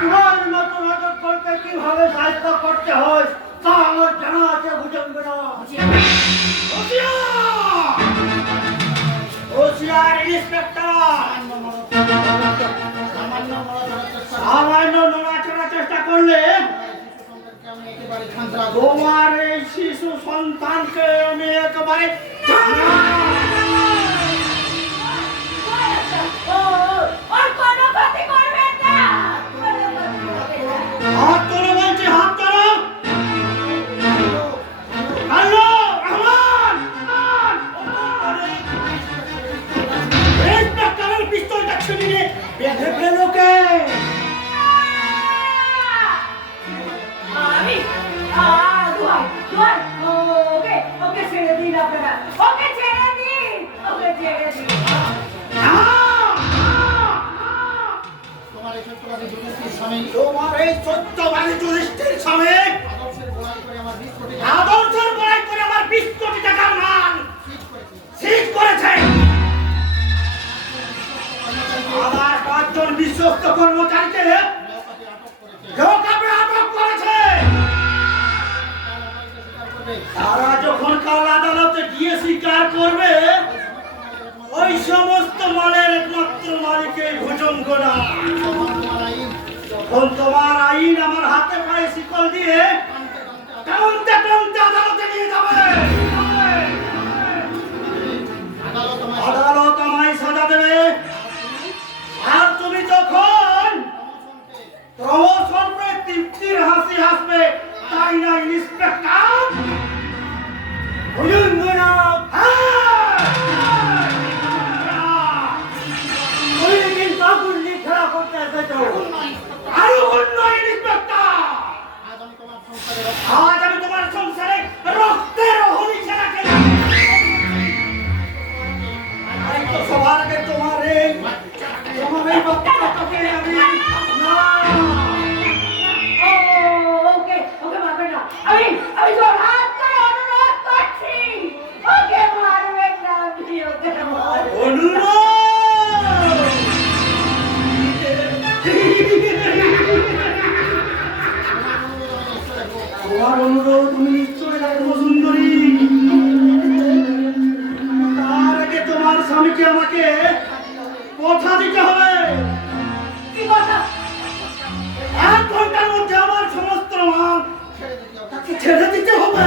তোমার মতো নাটক করতে কিভাবে সাহায্য করতে হয় তা আমার জানা আছে, ভুজঙ্গনা। হুঁশিয়ার ইন্সপেক্টর, সামান্য নড়াচড়ার চেষ্টা করলে তোমার এই শিশু সন্তানকে আমি একেবারে হাত তোলো বলছি, হাত তোলো। হ্যালো রহমান, ইন্সপেক্টরের পিস্তলটা ছিনিয়ে বেঁধে ফেলো কে? ওকে ছেড়ে দিন আপনারা, ওকে ছেড়ে দিন, ওকে ছেড়ে দিন। তোমার এই সত্যবাদী যুধিষ্ঠির স্বামী আদর্শের বড়াই করে আমার 20 কোটি টাকার মাল সিজ করেছে। আমার 5 জন বিশ্বস্ত কর্মচারীকে লোকাপে আটক করেছে। তারা যখন কাল আদালতে গিয়ে স্বীকার করবে, ওই সমস্ত মালের একমাত্র মালিকের ভুজঙ্গনা। তখন তোমার আইন আমার হাতে পায়ে শিকল দিয়ে টানতে টানতে আদালতে নিয়ে যাবে। আদালত আমায় সাজা দেবে। আর তুমি যখন প্রমোশন পেয়ে তৃপ্তির হাসি হাসবে, তাই না ইন্সপেক্টর? ভুজঙ্গনা খেলা করতে এসেছ। আরো অন্য ইন্সপেক্টর, আজ আমি তোমার সংসারে রক্তের হোলি খেলা খেলাম। সবার আগে তোমার এই বাচ্চাটাকে আমি ওকে মারবে না। আমি তোর হাত ধরে অনুরোধ করছি, ওকে মারবেন না। আমি ওকে অনুরোধ তোমার অনুরোধ তুমি নিশ্চয় রাখবো সুন্দরী। তার আগে তোমার স্বামীকে আমাকে কথা দিতে হবে। কি কথা? 1 ঘন্টার মধ্যে আমার সমস্ত মাল তাকে ছেড়ে দিতে হবে।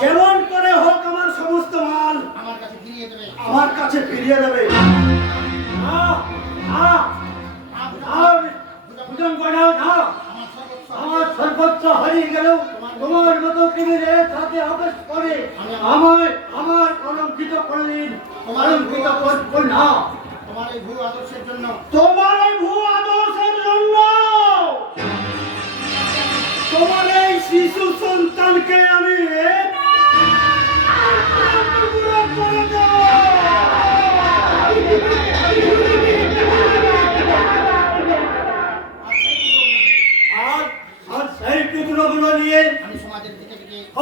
যেমন করে হোক আমার সমস্ত মাল আমার কাছে ফিরিয়ে দেবে। আমার সর্বোচ্চ হারিয়ে গেল তোমার মতো ক্রিমিনের সাথে অভ্যাস করে আমার কলঙ্কিত করে দিন। কলঙ্কিত করবেন না তোমার এই ভুল আদর্শের জন্য। তোমার এই ভুল আদর্শের জন্য তোমার এই শিশু সন্তানকে আমি করে দেব। আর সেই টুকরোগুলো নিয়ে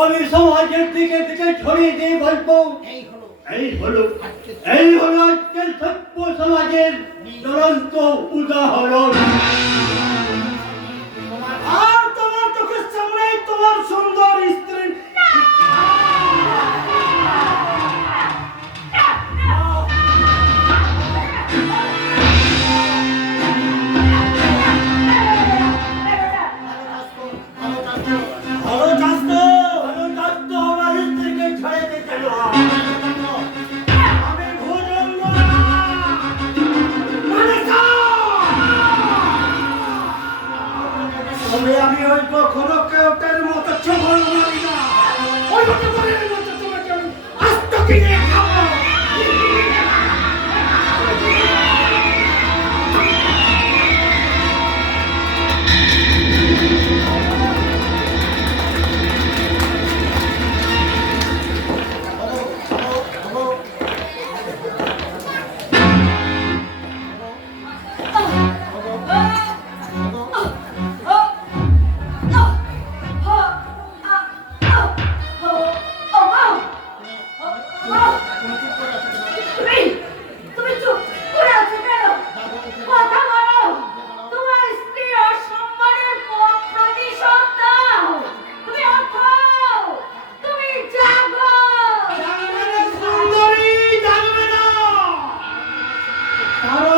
আমি সমাজের দিকে ছড়িয়ে দিয়ে বলবো, এই হলো আজকের সভ্য সমাজের জ্বলন্ত উদাহরণ। আর তোমার চোখের সামনে তোমার সুন্দর স্ত্রী আমি ওই কখনো কেউটার মতো ছবল মারি না। ওই মতো করে তোমাকে আমি আস্ত কিনে খাবো। Oh!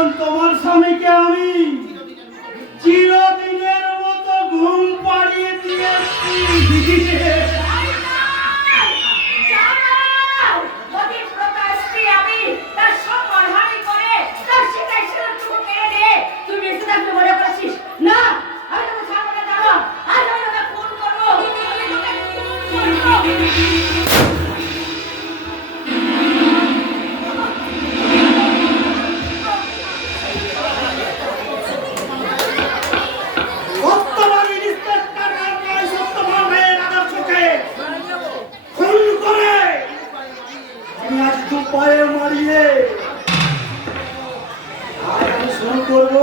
এখন তোমার স্বামীকে আমি চিরদিনের মতো ঘুম পাড়িয়ে দিয়েছি। বর্তমান ইন্সপেক্টর রামময় সত্যবান ভাইয়ের আদর্শকে খুন করে আমি আজ দুপায়ে মারিয়ে আজ আমি শুরু করব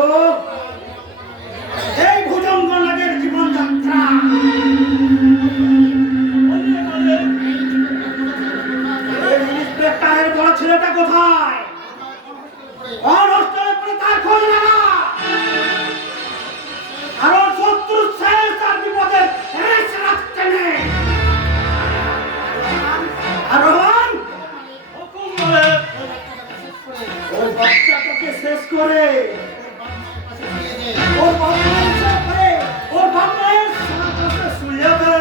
এই ভুজঙ্গ লাগের জীবনযাত্রা। এই ইন্সপেক্টরের বড় ছেলেটা কোথায়? অনষ্টনের পরে তার খোঁজ লাগা, কারণ শত্রু শেষ তার বিপদে রেশ রাখতে নেই। আরোহণ হুকুম বলে ওই বাচ্চাটাকে শেষ করে ওর বাচ্চাকে শেষ করে ওর বাচ্চাকে শুয়ে দে।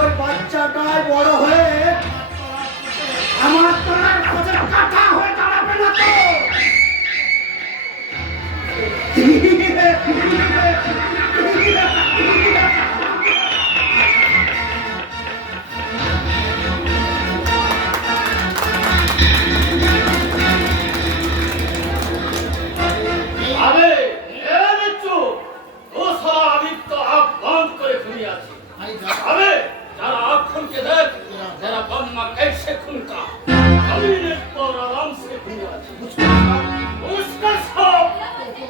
ওই বাচ্চাটাই বড় হয়ে আমার তোলার খোঁজে কাটা হয়ে দাঁড়াবে না তো। আরে এ নিচ্ছু ও সারা আদিত্য আহ্বান করে ঘুমিয়ে আছে। আরে যারা আক্ষণকে দেখ যারা বন্যা कैसे খুনকা अमीर पर आराम से घूमिए আছে उसका सब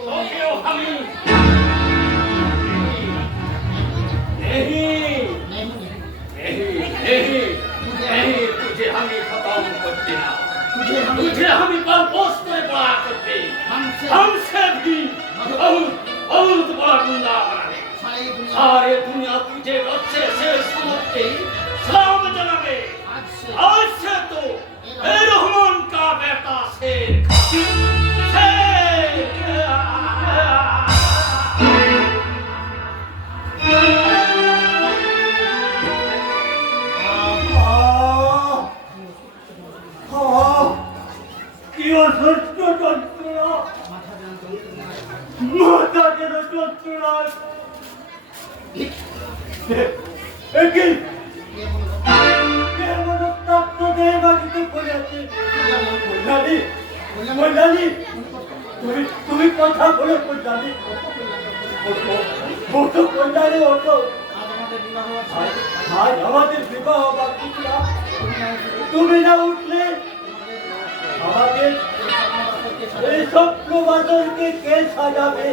तो क्यों हमी नहीं नहीं तुझे हमें खत्म कर देना, तुझे हमें पर पोस्ट करे बड़ा करते हमसे भी बहुत बड़ा गुंडा बनाने। सारे दुनिया तुझे अच्छे से समझते सलाम जनाबे। आज से तो ए रहमान का बेटा शेर কি অসহ্য যন্ত্রণা, মাথা যেন যন্ত্রণা। একই কেমন উত্তপ্ত দেহ বাকিতে পড়ে আছে। কল্যাণী, কল্যাণী, তুমি কথা বলো কল্যাণী। ওঠো কল্যাণী, ওঠো। আজ আমাদের বিবাহ বাকি ছিল। তুমি না উঠলে আমাদের এই স্বপ্ন বাদলকে কে সাজাবে?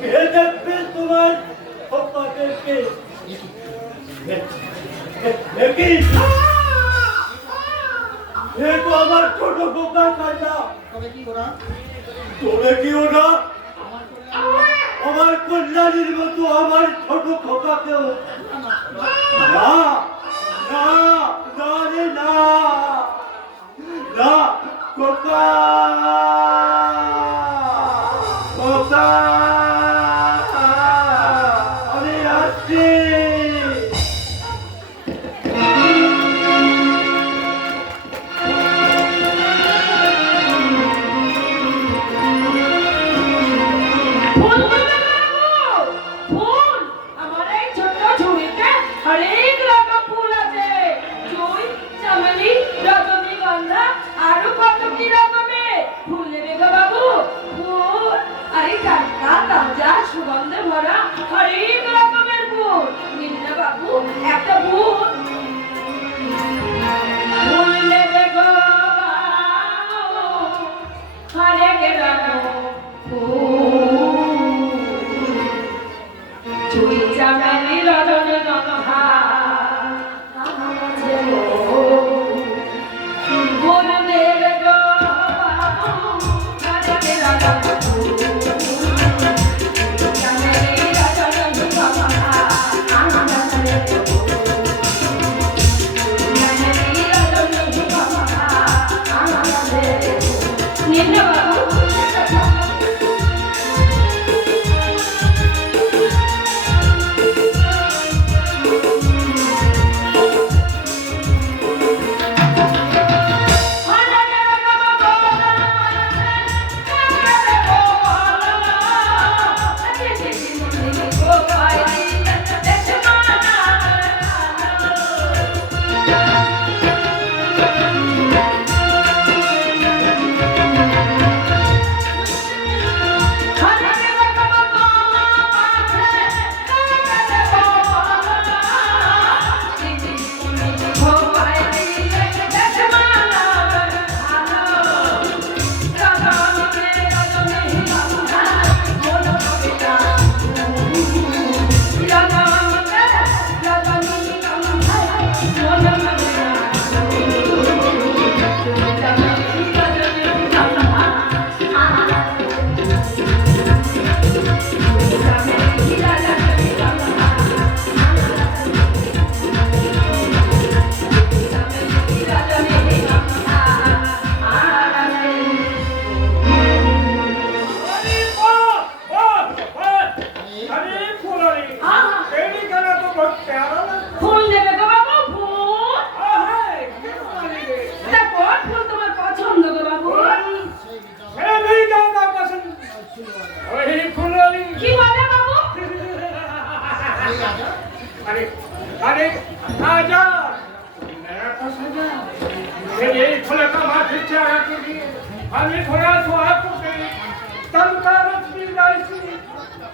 কে দেখবে তোমার স্বপ্নদেরকে? এ তো আমার ছোট খোকার কান্না। তবে কি ওরা আমার কল্যাণীর মতো আমার ছোট খোকাকেও না না না রে না না খোকা খোকা আমি আসছি। অনেক রকম ফুল আছে, জুঁই, চামেলি, রজনীগন্ধা, আরো কত কি রকমের ফুলের নিন না বাবু। ফুল নেবে গো বাবু, ফুল? তা কোন ফুল তোমার পছন্দ গো বাবু? কি বলে বাবু? আমি थोड़ा सुहा को तन का रस मिल जाए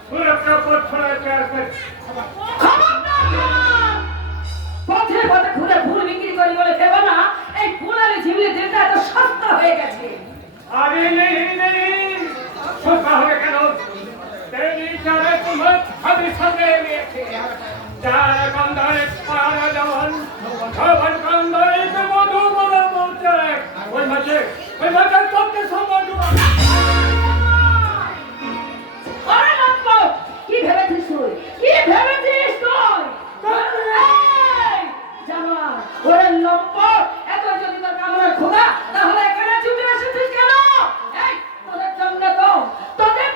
पूरा अपना पथ थोड़ा प्यार कर পথে পথে ঘুরে ফুল বিক্রি করি বলে ভেবো না এই ফুলের ঝিমলে দিনটা এত সস্তা হয়ে গেছে। अरे नहीं सोचा हो क्या तेरी चारे तुम अभी सदे में थे चार कंदर पारा जवान जवान कंदर के मधु मधु बोलते कोई मजे तो के समझ আরে লম্বা কি ভেবেছিস তুই? কি ভেবেছিস তুই? এই জামা ওরে লম্বা এত যদি তোর কামড়ে খোদা তাহলে এখানে চুপে এসেছিস কেন? এই তোদের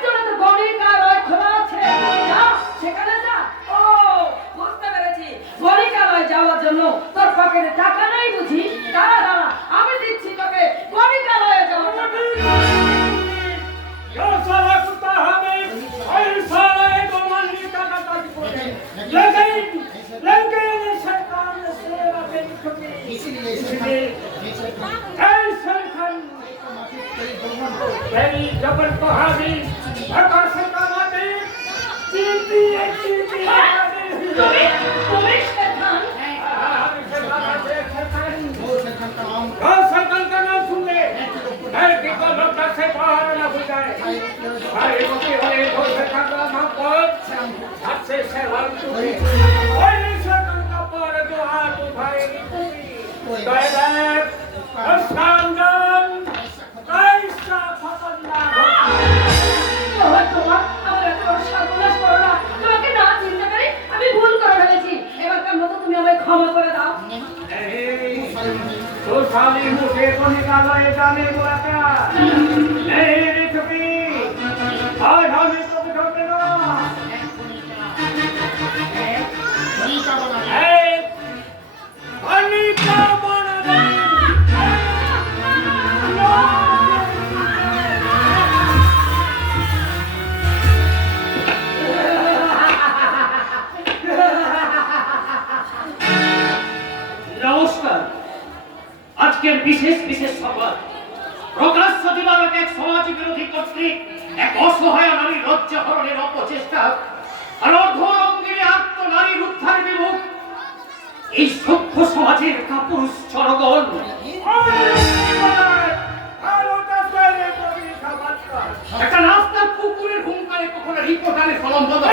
জন্য তো গণিকালয় খোলা আছে, যা সেখানে যা। ও বুঝতে পেরেছি, গণিকালয় যাওয়ার জন্য তোর পকেটে টাকা নাই বুঝি? দাঁড়া দাঁড়া আমি দিচ্ছি তোকে গণিকালয়ে যাওয়ার টাকা। क्या सारा कुत्ता हमें और सारा एक मानवी का काट पड़े लेकिन सरकार ने सेवा पे छुट्टी इसलिए ऐसा खन मेरी जबल को हावी आकाश का माते चीती তুমি শেখান सरकार का नाम सुन ले कि को लोग से बाहर ना हो जाए अरे मुझे वाले दो सरकार का नाम पर हाथ से सेवाल तू और सरकार का पर जो हाथ उठाएगी दायरे अस्तांगन कैसा फतना তোমার আমার এত সর্বনাশ করো না। তোমাকে না চিনতে পারি আমি ভুল করে ফেলেছি। এবারকার মতো তুমি আমায় ক্ষমা করে দাও। तो साली मुझे को निकालो ये जाने बोला क्या नहीं रे चुकी आज हमें तो बिठाते ना अनीता बना दे নমস্কার। আজকের বিশেষ সভা প্রকাশ্য দিবালক এক সমাজ বিরোধী কর্তৃক এক অসহায় নারী লজ্জা হরণের অপচেষ্টা আর অর্ধরঙ্গিনী আত্ম নারীর উদ্ধার বিমুখ এই সভ্য সমাজের কাপুরুষ জনগণ একটা রাস্তার কুকুরের হুঙ্কারে কখনো রিপোর্টারের কলম বন্ধ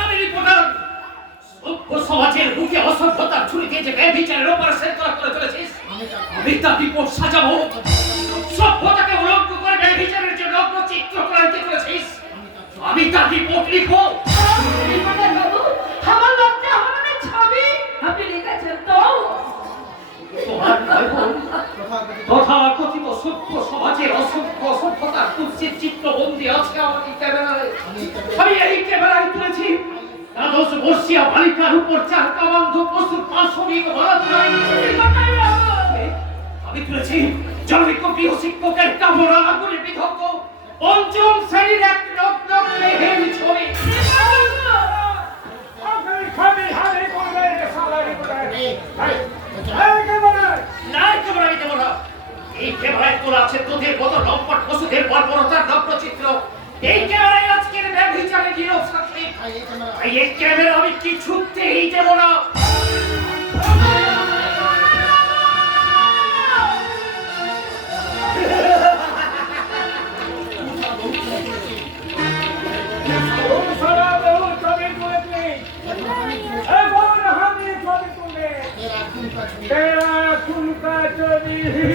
আমি রিপোর্টার সভ্য সমাজের বুকে অসভ্যতার ছুরি দিয়ে যে ব্যভিচারের অপারেশন করে চলেছিস আমি তার রিপোর্ট সাজাবো। সভ্যতাকে উলঙ্গ করে ব্যভিচারের যে নগ্ন চিত্র ক্রান্তি করেছিস আমি তার রিপোর্ট লিখবো। রিপোর্টার বাবু আমার লজ্জা হরণের ছবি আপনি লিখেছেন তো? তোমার নয় বোন তথাকথিত অবাঞ্ছিত সভ্য সমাজের অসভ্য অসভ্যতার কুৎসিত চিত্রবন্দী আছে আমার এই ক্যামেরায়। আমি এই ক্যামেরায় তুলেছি দ্বাদশ বর্ষীয় বালিকার উপর চার কামান্ধ পশুর পাশবিক বলাৎকার। আমি তুলেছি জনৈক গৃহ শিক্ষকের কামড়া আগুনে বিধগ্ধ পঞ্চম শ্রেণীর এক নগ্ন মেহের ছবি। এই ক্যামেরায় তোলা আছে দুধের মতো লম্পট পশুদের বর্বরতার নগ্নচিত্র। এই ক্যামেরায় আজকের ব্যভিচারের নীরব সাক্ষী। এই ক্যামেরা আমি কিছুতেই দেব না।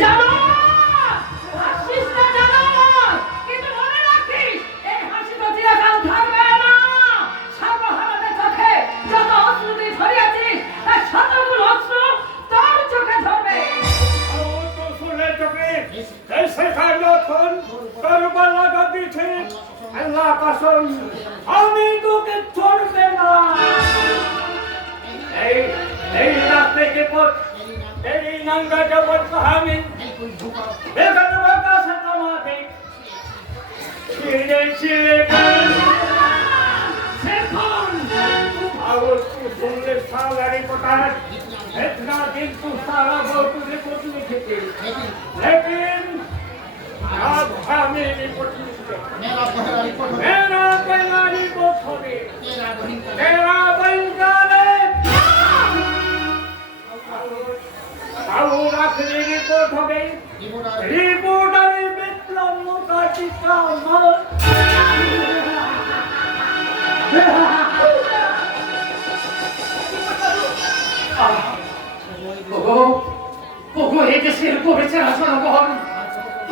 জানো হাসিস না জানো, কিন্তু মনে রাখিস এই হাসি তো চিরকাল থাকবে না। সর্বহারাদের চোখে যত অশ্রু তুই ঝরিয়েছিস তার শতগুণ অশ্রু তোর চোখে ধরবে। আমি তোকে ছড়বে না। এই রাস্তাকে পথ এই নাঙ্গা জগৎ কহামি বেগত বাতা সতমাতে ছিড়ে ছিড়ে কান সেখন আওয়াজ को सुनले सालारी पटार इतना दिन तू सारा बहुत तुझे कुछ नहीं थे लेकिन अब हमें रिपोर्ट मेरा पहला रिपोर्ट हो गई तेरा बहन का और आखिरी रिपोर्ट हो गई रिपोर्ट अभी बिल्कुल मोटा चित्रा मर ওগো এই দেশের গোবেচারা জনগণ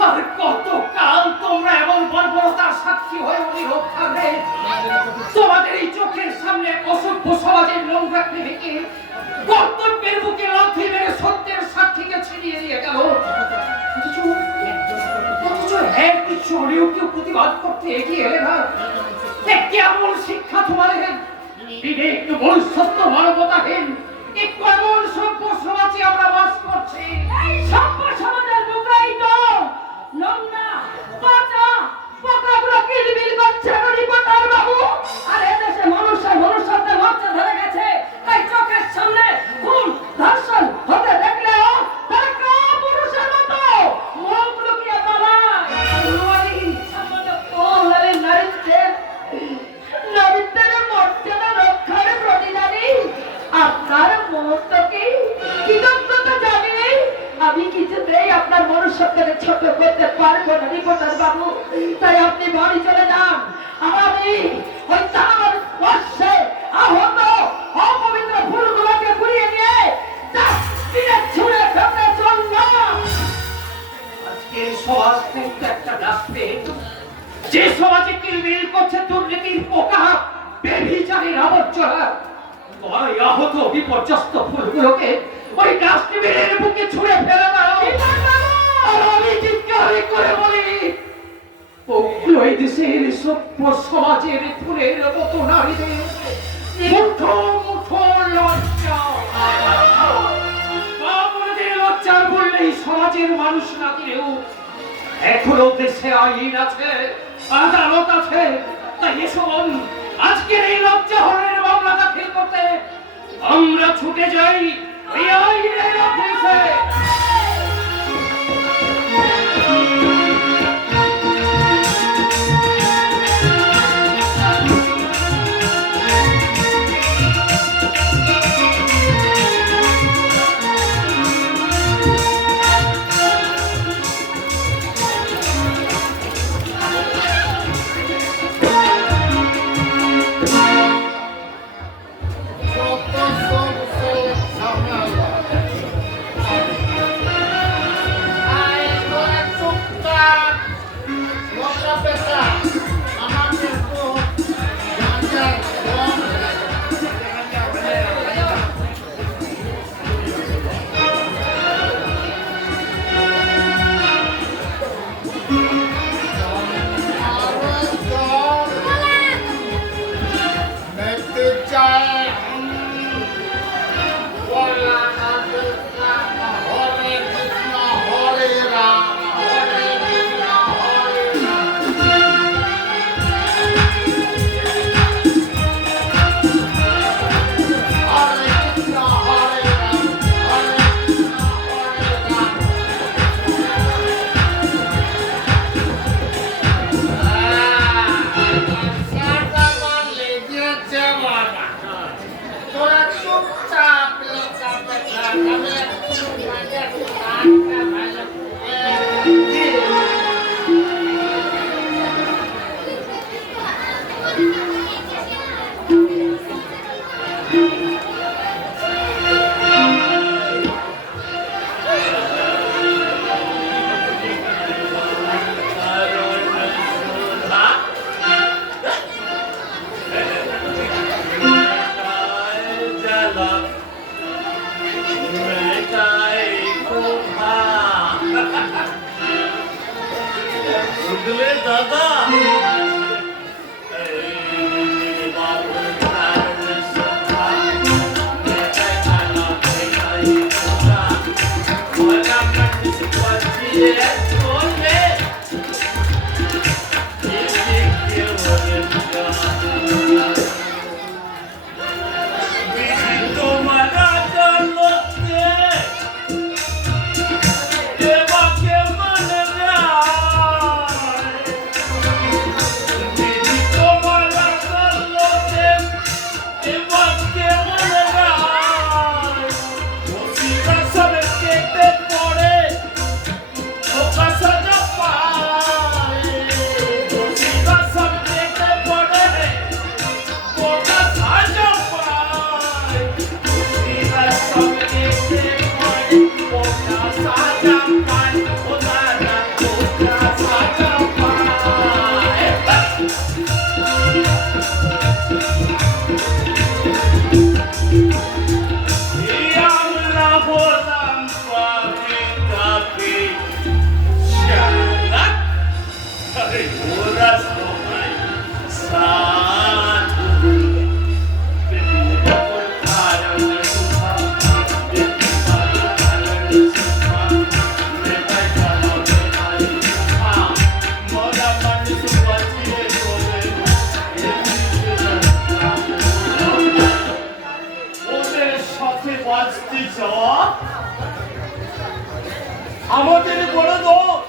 আর কতকাল তোমরা এমন বর্বরতার সাক্ষী হয়ে নীরব থাকবে? তোমাদের এই চোখের সামনে অসভ্য সমাজের নোংরা প্রেমিকে কর্তব্যের বুকে লাথি মেরে সত্যের সাক্ষীকে ছিনিয়ে নিয়ে গেল। অথচ একজনেও কেউ প্রতিবাদ করতে এগিয়ে এলে না। কেমন শিক্ষা তোমাদের? বিবেক মনুষ্যত্ব মানবতাহীন এই কেমন সভ্য সমাজে আমরা বাস করছি? এই সভ্য সমাজের বুকেই তো নোংরা পচা পোকাগুলো কিলবিল করছে রিপোর্টার বাবু। আর এদেশে মানুষের মনুষ্যত্বের মর্যাদা ধরে গেছে, তাই চোখের সামনে খুন ধর্ষণ হতে দেখলেও তারা কাপুরুষের মতো মুখ লুকিয়ে পালায়। আমাদের কোলালে নারীত্বের মর্যাদা রক্ষার প্রতিদানী আপনার মুহূর্তকে কৃতজ্ঞতা জানিয়ে আমি কিছুতেই আপনার মনুষ্যত্বকে ছোট করতে পারবো না রিপোর্টার বাবু। তাই আপনি বাড়ি চলে যান, আর আমি ওই তার স্পর্শে আহত অপবিত্র ফুলগুলোকে ঘুরিয়ে নিয়ে ডাস্টবিনে ছুঁড়ে ফেলতে চললাম। আজকের সমাজ কিন্তু একটা ডাস্টবিন, যে সমাজে কিলবিল করছে দুর্নীতির পোকা, বেভিচারের আবর্জনা। ওই আহত বিপর্যস্ত ফুলগুলোকে ওই ডাস্টবিনের বুকে ছুঁড়ে ফেলে দাও। আর আমি চিৎকার করে বলি, ওগুলো এই দেশের সভ্য সমাজের ফুলের মতো নারীদের মুঠো মুঠো লজ্জা। বাবুদের লজ্জার বললেই সমাজের মানুষ না দিলেও এখনো দেশে আইন আছে, আদালত আছে। তাই এসব আজকের এই লজ্জা হরণের মামলা দাখিল করতে আমরা ছুটে যাই এই আইনের অফিসে। বুঝলে দাদা আমাদের বড় দোষ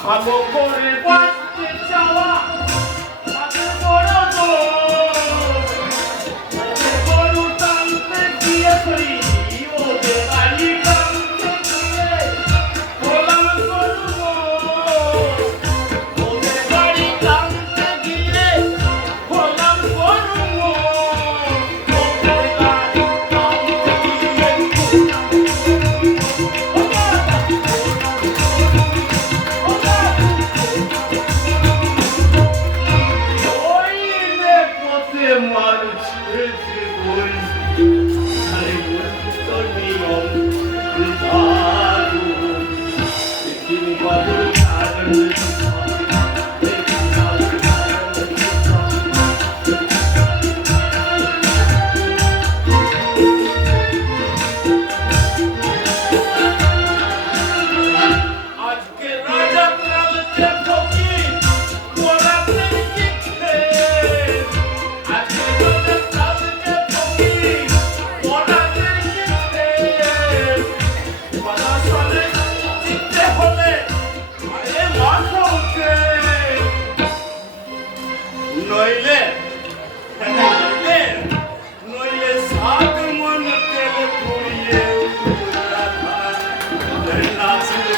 ভালো করে বাঁচতে চাওয়া আমাদের বড় দোষ গরু টানতে গিয়ে করি ওদের বাড়ি টানতে গিয়ে গোলাম করব ওদের বাড়ি টানতে গিয়ে গোলাম করব ওদের বাড়ি টানতে গিয়ে নইলে নইলে সাত মন তেল পুড়িয়ে নাচলে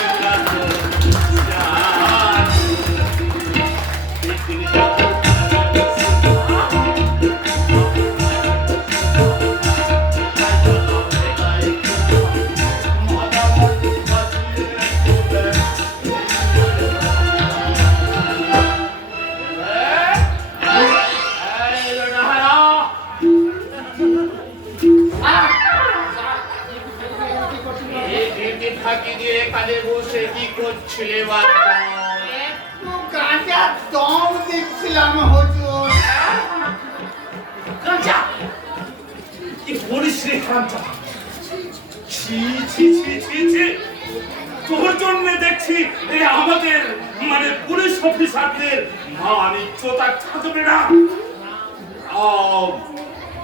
ফাঁকি দিয়ে কালে বসে কি করছিলে বাবা? একটু গাঁজা দম দিচ্ছিলাম হুজুর। কাঁচা কি বলিস রে কাঁচা? ছি ছি ছি ছি ছি, তোর জন্য দেখছি এই আমাদের মানে পুলিশ অফিসারদের মানিজ্যতা থাকবে না।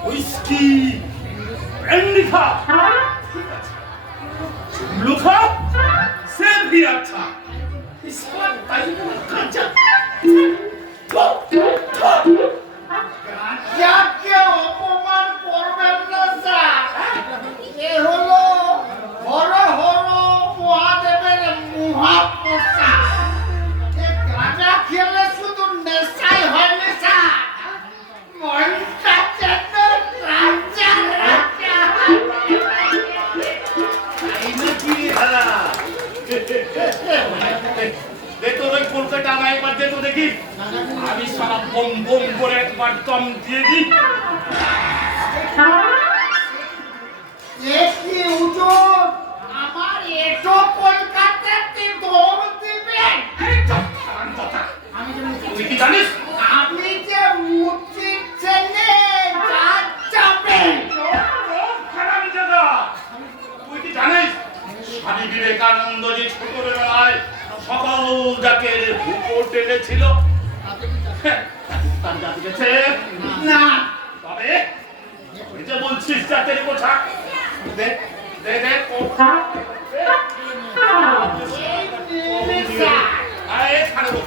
হুইস্কি ব্র্যান্ডি খা, लुखा से भी अच्छा इस बार ताइयों कांचा গাঁজাকে অপমান করবেন না স্যার। এ হলো হর হর মহাদেবের মহাপ্রসাদ। এ গাঁজা খেলে শুধু নেশাই হয় না স্যার, মনটা যেন রাজা রাজা। কলকাতা একবার দে তো দেখি, আমি সারা বম বম করে একবার দম দিয়ে দিই। কি হুজুর, আমার এটো কলকাতাতে দম দিবেন? বিবেকানন্দজি ছোটবেলায় সকল জাতের হুকো টেনেছিল। পাকিস্তান জাতি গেছে না তবে ওই যে বলছিস জাতের পোশাক দে দে দে আরে ছাড়ো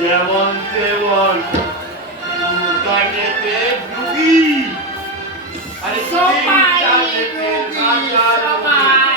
যেমন তেমন দোকানেতে ঢুকি আরে সবাই দোকানেতে ঢুকি, সবাই।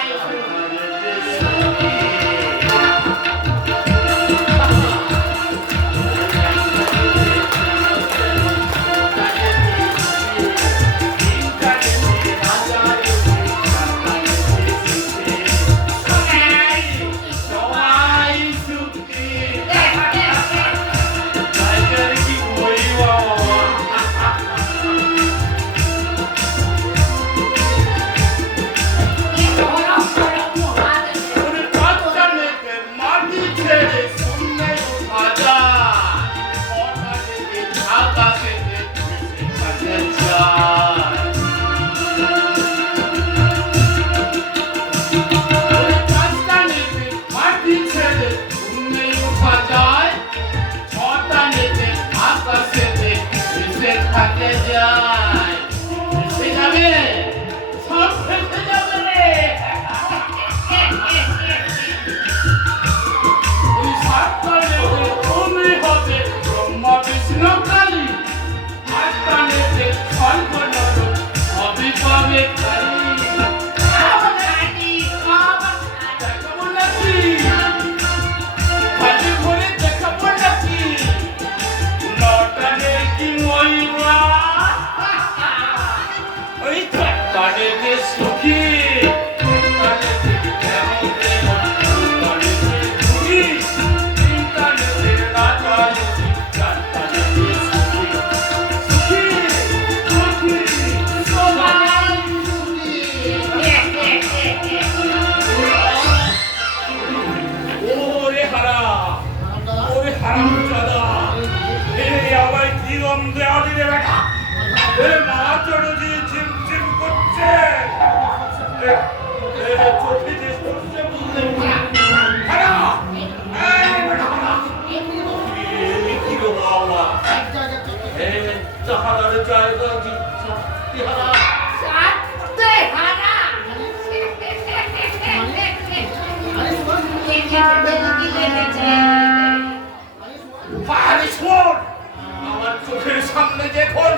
আমার চোখের সামনে দেখুন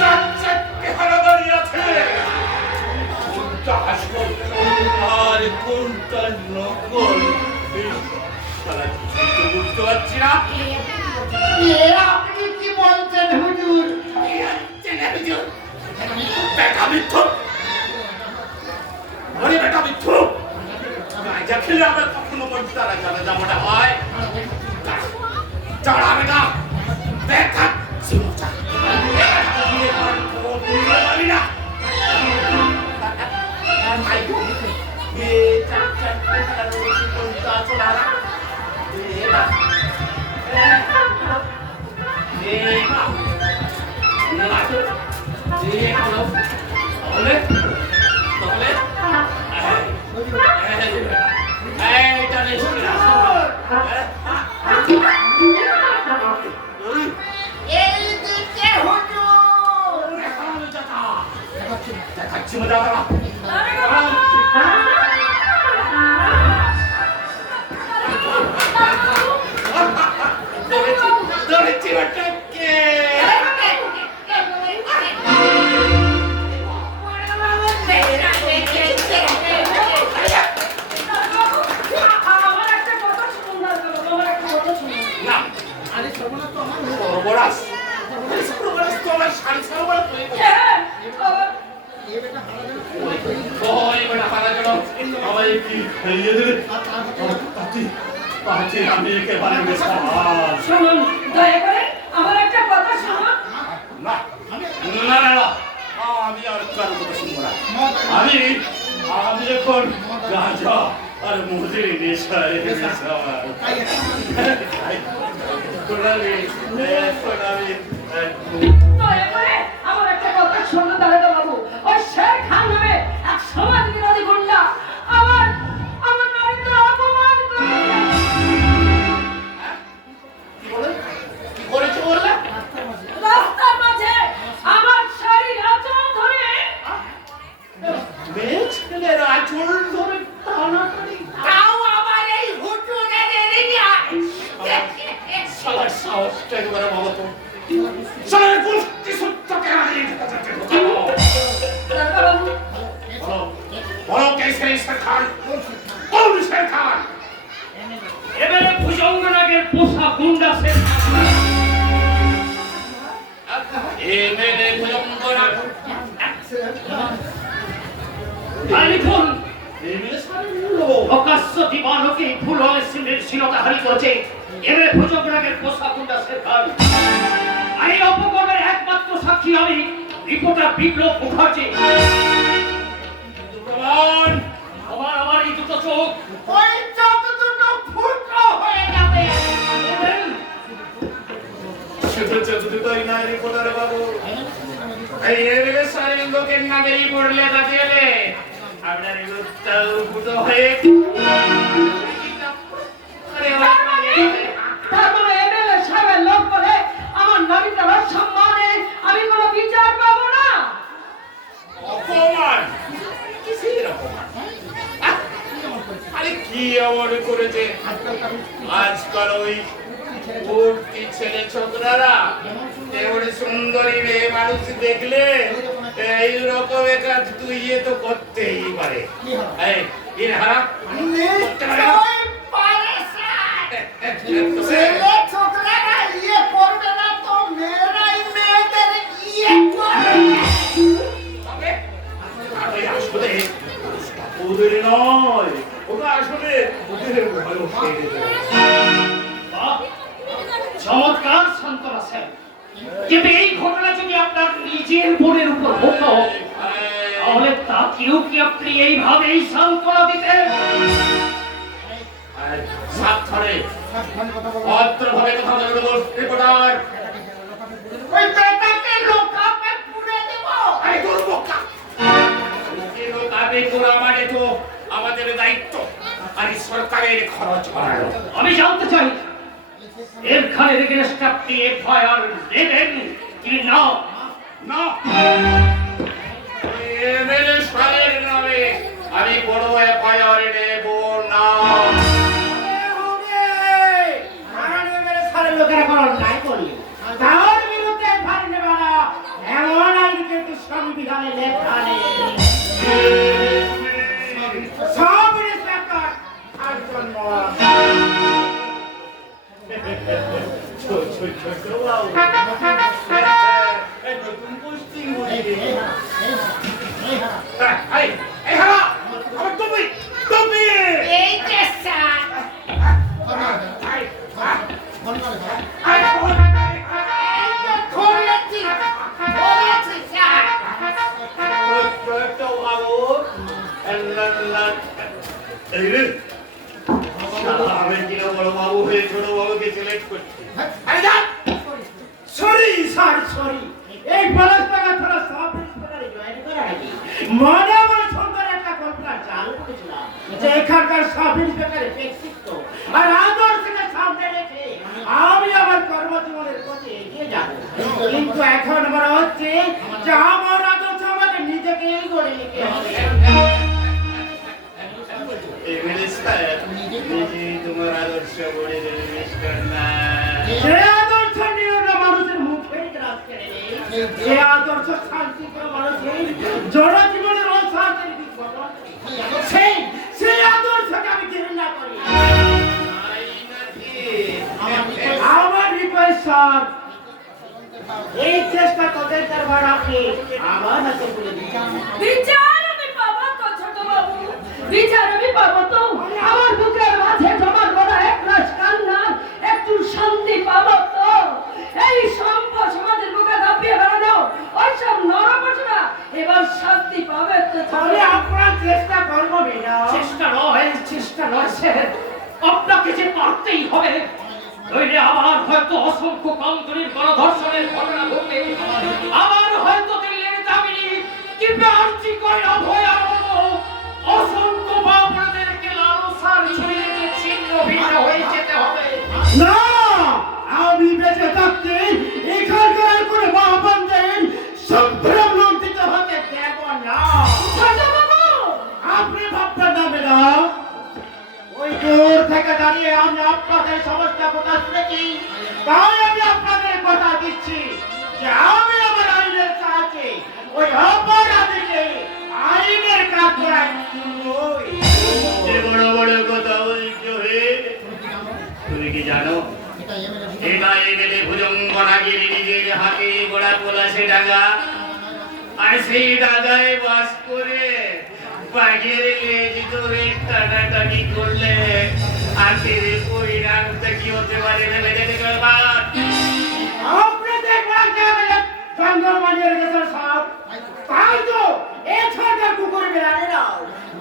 চারটে হারা দাঁড়িয়ে আছে কোনটা আসল আর কোনটা নকল বুঝতে পারছি না আপনি কি বলছেন হুজুর? বেটা মিথ্যু আরে বেটা মিথ্যু গাঁজা খেলে আমরা কখনো বলতে তারা যাবে যেমনটা হয় চড়া বেটা দেখা চিমচা কি খাইয়ে দিলে পাতি আমি একেবারে বেসামাল। শুনুন, দয়া করে আমার একটা কথা শুনুন। না না না না, আমি আর কারো কথা শুনবো না। আমি এখন গাঁজা আর মদের নেশায় বেসামাল। এখন আমি দয়া করে আমার একটা কথা শুনুন দারোগা বাবু। ওই শের খান নামে এক সমাজ বিরোধী গুন্ডা আমার নারীকে অপমান করেছে। কি করেছো বললে? রাস্তার মাঝে আমার শাড়ির আঁচল ধরে মেয়ে ছেলের আঁচল ধরে টানাটানি। তাও আমার এই হুটুরে শালার সাহসটা একেবারে ভালো তো। শালার গোষ্ঠী সত্যকে হারিয়ে যেতে দারোগা বাবু, বলো কে সেই শের খান? কোন শের খান? এবারে ভুজঙ্গনাগের পোষা গুন্ডা শের খান। এমএলএ ভুজঙ্গনা। আর লিখুন, এমএলএ সাহেবের লোক। প্রকাশ্য দিবালোকে ফুললে শিলতাহারি করেছে এবারে ভুজঙ্গনাগের পোষা গুন্ডা শের খান। আর এই অপকর্মের একমাত্র সাক্ষী আমি রিপোর্টার বিপ্লব মুখার্জি। প্রমাণ আমার এই দুটো চোখ ওই চোখ দুটো ফুটো হয়ে যাবে। শুধু চোখ দুটোই নয় রিপোর্টার বাবু, এই এমএলএ সাহেবের লোকের নামে রিপোর্ট লেখা দিলে আপনার এগুলোটাও ফুটো হয়ে তার মানে এমএলএ সাহেবের লোক বলে আমার নারীটার সম্মানে আমি কোনো বিচার পাবো না। অপমান। কিসের অপমান? আরে কি এমন করেছে আজকাল ওই উঠতি ছেলে ছোকরারা এমন সুন্দরী মেয়ে মানুষ দেখলে এই রকম কাজ তুই ইয়ে তো করতেই পারে। এই ইন হারা করতে পারে না? ছেলে ছোকরারা ইয়ে করবে না তো মেয়েরাই মেয়েদের ইয়ে করবে। তবে আরে আসলে ওদের নয়, ওটা আসলে ওদের ভালো খেয়ে বাহ, চমৎকার সান্ত্বনা স্যার। কিন্তু এই ঘটনা যদি আপনার নিজের বোনের উপর হতো তাহলে তাকেও কি আপনি এইভাবেই সান্ত্বনা দিতেন? সাবধানে ভদ্রভাবে কথা বলবে রিপোর্টার। ওই বেটাকে লোকাপে পুরে দেব। আরে তোর বোকা, ওকে লোকাবে তোরা মানে তো আমাদের দায়িত্ব আর এই সরকারের খরচ বাড়ানো। আমি জানতে চাই এর খানের এগেনস্ট আপনি এফআইআর দেবেন কি না? না, এমএলএ সাহেবের নামে আমি বড় এফআইআর নেব না। লোকেরা কোনো অন্যায় করলে তার বিরুদ্ধে ফাইন নেবে না এমন আইন কিন্তু সংবিধানে লেখা নেই। সব ইন্সপেক্টর আর জন্ম নতুন পোস্টিং বলি। এই হারা আমার টুপি টুপি। এই যে স্যার, ধরেছি ধরেছি স্যার। আমি কিনা বড় বাবু হয়ে ছোট বাবুকে সিলেক্ট করছি। সরি স্যার সরি, এই বলস্তাকা থোড়া সব ইন্সপেক্টরে জয়েন করা হয়নি। মনে আমার সুন্দর একটা কল্পনা চালু করেছিলাম যে এখানকার সব ইন্সপেক্টরে ব্যক্তিত্ব আর আদর্শকে সামনে রেখে আমি আমার কর্মজীবনের পথে এগিয়ে যাব। কিন্তু এখন মনে হচ্ছে যে আমার আদর্শ আমাকে নিজেকেই গড়ে নিতে হবে। এমএলএ সাহেব নিজেই তোমার আদর্শ গড়ে দেবে মিস্টার না। যে আদর্শ নিরন্ন মানুষের মুখে গ্রাস কেড়ে নেই, যে আদর্শ শান্তিপ্রিয় মানুষের জনজীবনের অশান্তির দিক বদল করে, সেই আদর্শকে আমি ঘৃণা করি। তাই নাকি? আমার রিকোয়েস্ট স্যার, এই চেষ্টা তোদের দরবার আপনি আমার হাতে তুলে দিন। বিচার আমি পাবো তো ছোট বাবু, বিচার আমি পাবো এবার শান্তি পাবে তো আমি আপনার চেষ্টা করবো ম্যাডাম। চেষ্টা নয় স্যার, আপনাকে যে পারতেই হবে, নইলে আবার হয়তো অসংখ্য কামদুনির গণধর্ষণের ঘটনা ঘটবে, আবার হয়তো দিল্লির দামিনী কিংবা আর্জি করে অভয়া অসংখ্য বাবুদেরকে লালসার ছড়িয়ে যে ছিন্ন ভিন্ন হয়ে যেতে হবে। না, আমি বেঁচে থাকতে এখানকার কোনো বাবানদের সম্ভ্রম লোক দিতে হতে দেব না। আপনি ভাববেন না ম্যাডাম, ওই দূর থেকে দাঁড়িয়ে আমি আপনাদের সমস্যা কথা শুনেছি, তাই আমি আপনাদের কথা দিচ্ছি যে আমি আমার আইনের সাহায্যে ওই অপরাধীকে আইনের কাজ করাই। যে বড় বড় কথা বলছো হে, তুমি কি জানো এবার এমএলএ ভুজঙ্গনাগিরি নিজের হাতে গোড়া পলাশে ডাঙ্গা, আর সেই ডাঙ্গায় বাস করে বাঘের লেজ ধরে টানাটানি করলে আখের পরিণামটা কি হতে পারে ভেবে দেখতে পারবা? আপনি দেখবেন যে জঙ্গল মাঝের গেছে সব, তাই তো এ ছোটটা কুকুর বেড়ানেরা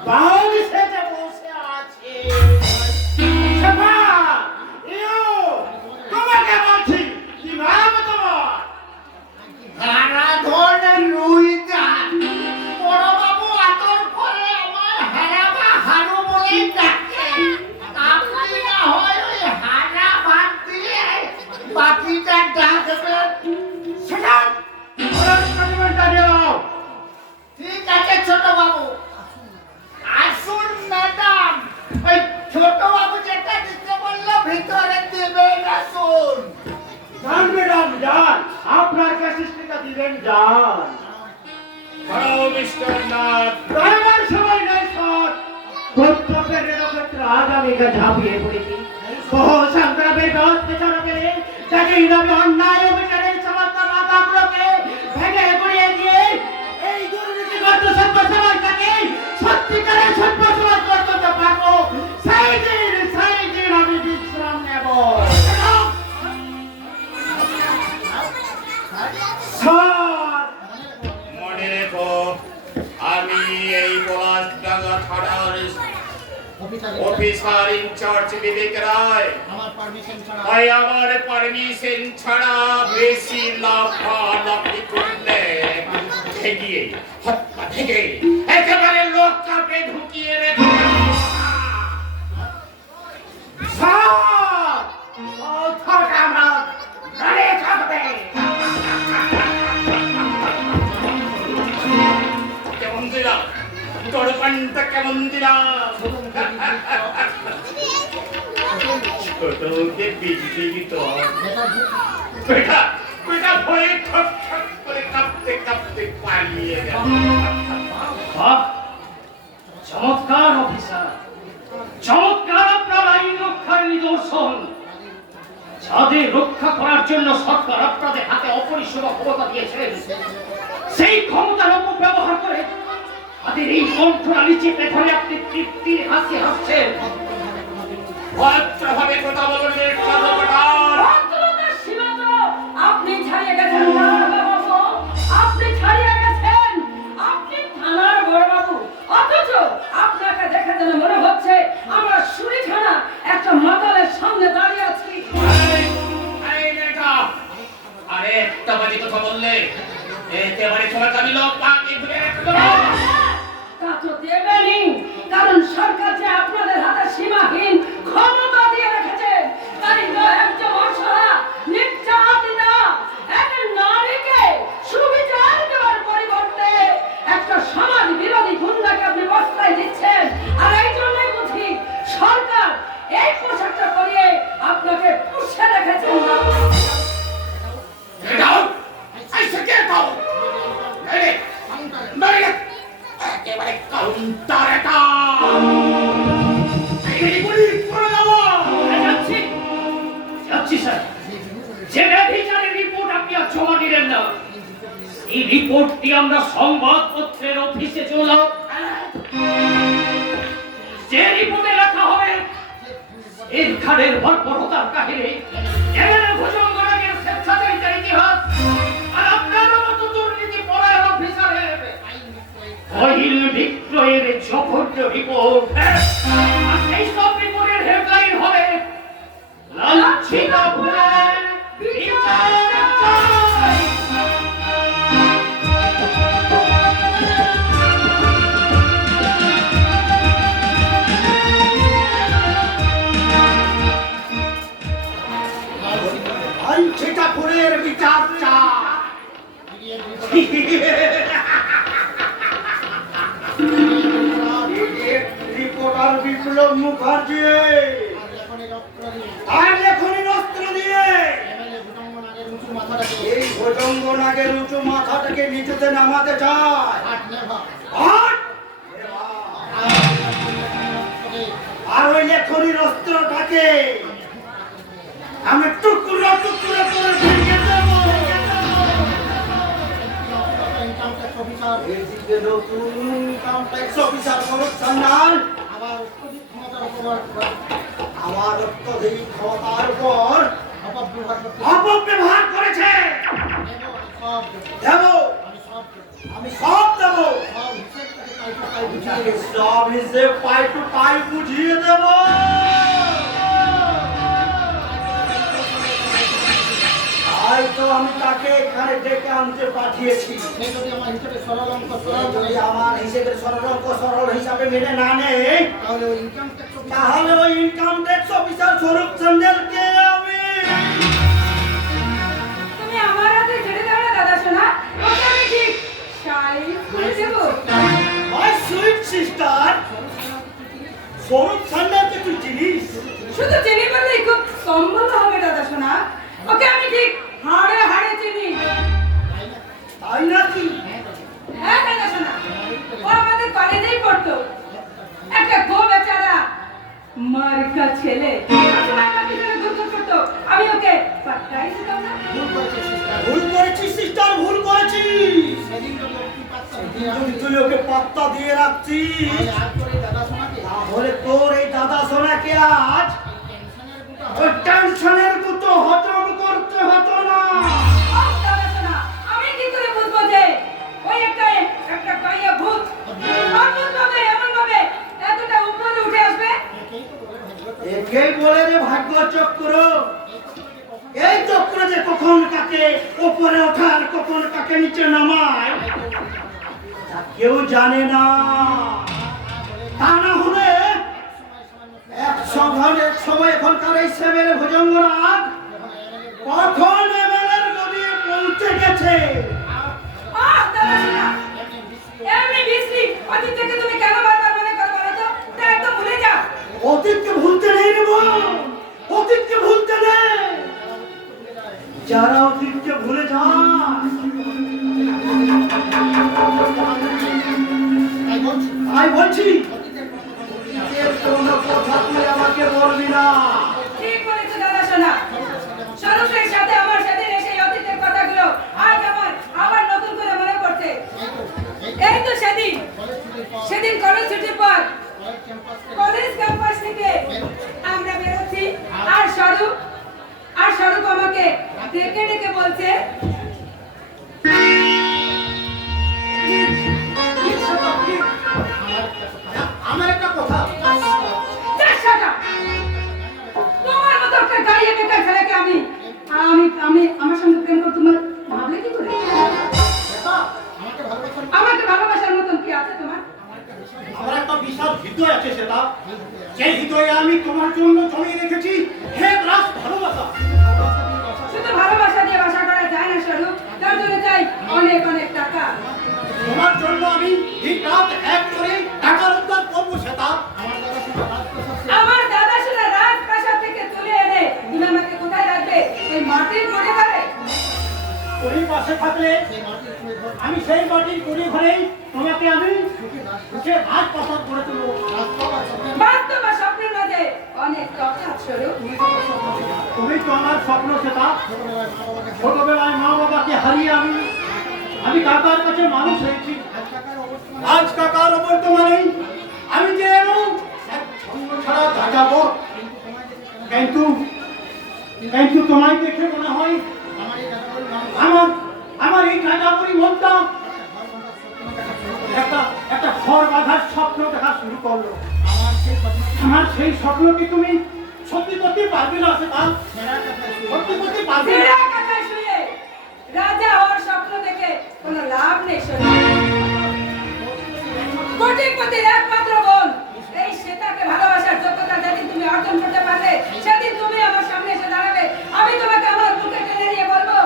বাউল সেজে বসে আছে। শেফা, ইউ, তোমাকে বলছি, কি নাম তোমার? হারা ধরনের রুইটা বড়বাবু আদর করে আমার হারাবা হারু বলে ডাকে। আপনি না হয় ওই হারা ভাত দিয়ে বাকিটা ডাকবেন। সেটা ওরা কলিমেন্টটা দাও। ঠিক আছে ছোট বাবু, আসুন ম্যাডাম। ওই ছোট বাবু যেটা দিতে বললো ভিতরে দেবেন, আসুন। যান ম্যাডাম যান, আপনার ক্যাসিসটা দিবেন যান। দাঁড়াও মিস্টার নাথ, ড্রাইভার সবাই নাই স্যার, কর্তব্যের নিরক্ষেত্রে আগামীকে ঝাঁপিয়ে পড়েছি। বহু সংগ্রামের পথ পেছনে ফেলে যাকে নামে অন্যায় ও বিচারের সমস্ত বাধাগুলোকে ভেঙে গুড়িয়ে দিয়ে এই দুর্নীতিগত সভ্য সমাজটাকে সত্যিকারের সভ্য সমাজ করতে পারবো, সেই দিন আমি বিশ্রাম নেব। স্যার, মনে রেখো আমি এই পলাশডাঙ্গা থানার অফিসার ইনচার্জ বিবেক রায়, আমার পারমিশন ছাড়া তাই আমার পারমিশন ছাড়া বেশি লাফালাফি করলে ঠেকিয়ে থেকে একেবারে লোক কাপে ঢুকিয়ে রেখে স্যার, কথা আমরা ঘরে থাকবে। কেমন দিলাম তোর পানটা কেমন দিলাম তোকে বিজলি দিত বেটা বেটা ভয়ে ঠক ঠক করে কাঁপতে কাঁপতে পালিয়ে গেল। বাহ, চমৎকার অফিসার, চমৎকার আপনার আইন রক্ষার নিদর্শন। যাদের রক্ষা করার জন্য সরকার আপনাদের হাতে অপরিসীম ক্ষমতা দিয়েছেন, সেই ক্ষমতার অপব্যবহার করে তাদের এই কণ্ঠনালী চেপে ধরে আপনি তৃপ্তির হাসি হাসছেন। ভদ্রভাবে কথা বললে খবরদার। ভদ্রতার সীমা তো আপনি ছাড়িয়ে গেছেন বড়বাবু, আপনি ছাড়িয়ে গেছেন, আপনি থানার বড়বাবু, অথচ আপনাকে দেখে যেন মনে হচ্ছে আমরা সুরিখানা একটা মাতালের সামনে দাঁড়িয়ে আছি। এই বেটা, আরে একটা বাজে কথা বললে একেবারে তোমার আমি লোক পাকি ঘুরে রাখবো। তা তো দেবেনই, কারণ সরকার যে আপনাদের হাতে সীমাহীন ক্ষমতা দিয়ে রেখেছে। তাই তো একজন অসহায় নির্যাতিতা এক নারীকে সুবিচার দেওয়ার পরিবর্তে একটা সমাজ বিরোধী গুন্ডাকে আপনি বস্তায় দিচ্ছেন। আর এই জন্যই বুঝি সরকার এই পোশাকটা পরিয়ে আপনাকে পুষে রেখেছেন। এটাও আইসা কে দাও এই মেরে একেবারে কাউন্টার এটা এই গুলি করে দাও। যাচ্ছি যাচ্ছি স্যার, যে ব্যভিচারের রিপোর্ট আপনি আর জমা দিলেন না, এই রিপোর্টটি আমরা সংবাদপত্রের অফিসে চলাম। যে রিপোর্টে লেখা হবে এখানের বর্বরতার কাহিনী, এমএলএ ভুজঙ্গনাগের স্বেচ্ছাচারিতার ইতিহাস, আর আপনার মতো দুর্নীতি পরায়ণ অফিসারের অহিল বিক্রয়ের জঘন্য রিপোর্ট। আর সেই সব রিপোর্টের হেডলাইন হবে লাঞ্ছিতা ফুলের বিচার চাই। লাঞ্ছিতা ফুলের বিচার চাই। রিপোর্টার বিপ্লব মুখার্জি আর লেখনী অস্ত্র দিয়ে এই ভুজঙ্গ নাগের উঁচু মাথাটাকে নিচুতে নামাতে চায়। হাট! আর ওই লেখনীর অস্ত্রটাকে আমি টুকরো টুকরো করে ভেঙে দেব। এদিকে নতুন ইনকাম ট্যাক্স অফিসার স্বরূপ সান্যাল আমার অত্যধিক ক্ষমতার উপর অপব্যবহার করেছে। দেব, আমি সব দেব, সব হিসেব পাই টু পাই বুঝিয়ে দেব। তাই তো আমি তাকে এখানে ডেকে আনতে পাঠিয়েছি। যদি আমার হিসেবের সরল অঙ্ক সরল হিসাবে মেনে না নেয় তাহলে ওই ইনকাম ট্যাক্স অফিসার স্বরূপ সান্যালকে আমি তুমি আমার হাতে ছেড়ে দাও না দাদা সোনা, ওকে আমি ঠিক শাড়ি খুলে দেবো। মাই সুইট সিস্টার স্বরূপ সান্যালকে তুই চিনিস? শুধু চিনি বললেই খুব সম্ভব হবে দাদা সোনা, ওকে আমি ঠিক হাড়ে হাড়ে চিনি। তাই নাকি? হ্যাঁ দাদা সোনা, ও আমাদের কলেজেই পড়তো। একটা গো বেচারা মার্কা ছেলে সবসময় আমার পিছনে ঘুরঘুর করতো, আমি ওকে পাত্তাই দিতাম না। ভুল করেছিস সিস্টার, ভুল করেছিস। যদি তুই ওকে পাত্তা দিয়ে রাখছিস তাহলে তোর এই দাদা সোনাকে আজ ওই টেনশনের মতো হজম করতে হতো না। ও দাদা সোনা, আমি কি করে বুঝবো যে ওই একটা কাইয়া ভূত অদ্ভুত ভাবে এমন ভাবে এতটা উপরে উঠে আসবে? একেই বলে রে ভাগ্য চক্র। এই চক্র যে কখন কাকে উপরে ওঠার কখন কাকে নিচে নামায় তা কেউ জানে না। তা না হলে এক সময় এখনকার এই সেমের ভুজঙ্গরাগ কখন এমএলএর গদিয়ে পৌঁছে গেছে। দাদা সোনা, এমনি বিশ্রী অতীত থেকে তুমি কেন বারবার মনে করো বলো তো? তা একদম ভুলে যাও। অতীতকে ভুলতে নেই রে বোন, অতীতকে ভুলতে নেই। যারা অতীতকে ভুলে যায় তাই বলছি অতীতের কোনো কথা তুই আমাকে বলবি না। ঠিক বলেছো দাদা সোনা, স্বরূপের সাথে আমার সেদিন সেই অতীতের কথাগুলো আজ আবার নতুন করে মনে পড়ছে। এই তো সেদিন কলেজ ছুটির পর কলেজ ক্যাম্পাস থেকে আমরা বেরোচ্ছি আর স্বরূপ আমাকে ডেকে ডেকে বলছে, আমার একটা কথা, "Just shut up! তোমার মতো একটা গাইয়ে বেকার ছেলেকে আমি আমার সঙ্গে প্রেম করতে তোমার ভাবলে কি করে? আমাকে ভালোবাসার মতন কি আছে তোমার? আমার একটা বিশাল হৃদয় আছে, সেটা যে হৃদয়ে আমি তোমার জন্য জমিয়ে রেখেছি হে রাস ভালোবাসা। শুধু ভালোবাসা দিয়ে বাসা করা যায় না স্বরূপ, তার জন্য চাই অনেক অনেক টাকা। তোমার জন্য আমি দিন রাত এক করে টাকা রোজগার করবো, সেটা আমার দাদা সোনা রাজপ্রাসাদ থেকে তুলে এনে তুমি আমাকে কোথায় রাখবে? এই মাটির ঘরে ঘরে? ওই পাশে থাকলে আমি সেই মাটির কুড়ি ঘরেই তোমাকে আমি রাজ প্রসাদ করে তুলবো। বাস্তব আর স্বপ্নের মাঝে অনেক তফাৎ স্বরূপ। তুমি তো আমার স্বপ্ন, সেটা ছোটবেলায় মা বাবাকে হারিয়ে আমি কাকার কাছে মানুষ হয়েছি। আজ কাকার বর্তমানে আমি যে এক ছন্দ ছাড়া যাবো, কিন্তু তোমায় দেখে মনে হয় আমার এই গাঁজাবড়ি মনটা শুরু করলো। আমার সেই স্বপ্ন আমার সেই স্বপ্ন কি তুমি সত্যি করতে পারবে না সেটা? ছেঁড়া কথা শুনে সত্যি করতে পারবে না? ছেঁড়া কথা শুনে রাজা হওয়ার স্বপ্ন দেখে কোনো লাভ নেই শোনা। কোটিপতির একমাত্র বোন এই শ্বেতাকে ভালোবাসার যোগ্যতা যেদিন তুমি অর্জন করতে পারবে সেদিন তুমি আমার সামনে এসে দাঁড়াবে, আমি তোমাকে আমার বুকে টেনে নিয়ে বলবো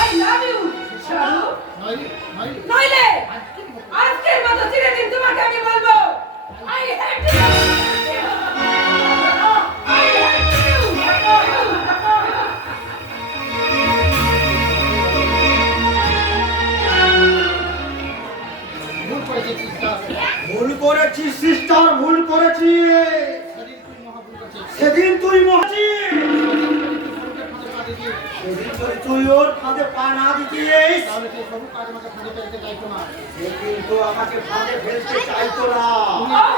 আই লাভ ইউ শাহরু। নইলে আজকের মতো চিরদিন তোমাকে আমি বলবো I hate you. I hate you. ভুল করেছিস স্যার। ভুল করেছিস সিস্টার, ভুল করেছিস। সেদিন তুই মহা সেদিন তুই মহাজি, সেদিন যদি তুই ওর ফাঁদে পা না দিতিস তাহলে সেই সবু কাজ আমাকে ফাঁদে ফেলতে চাইতো না। সে কিন্তু আমাকে ফাঁদে ফেলতে চাইতো না। Oh!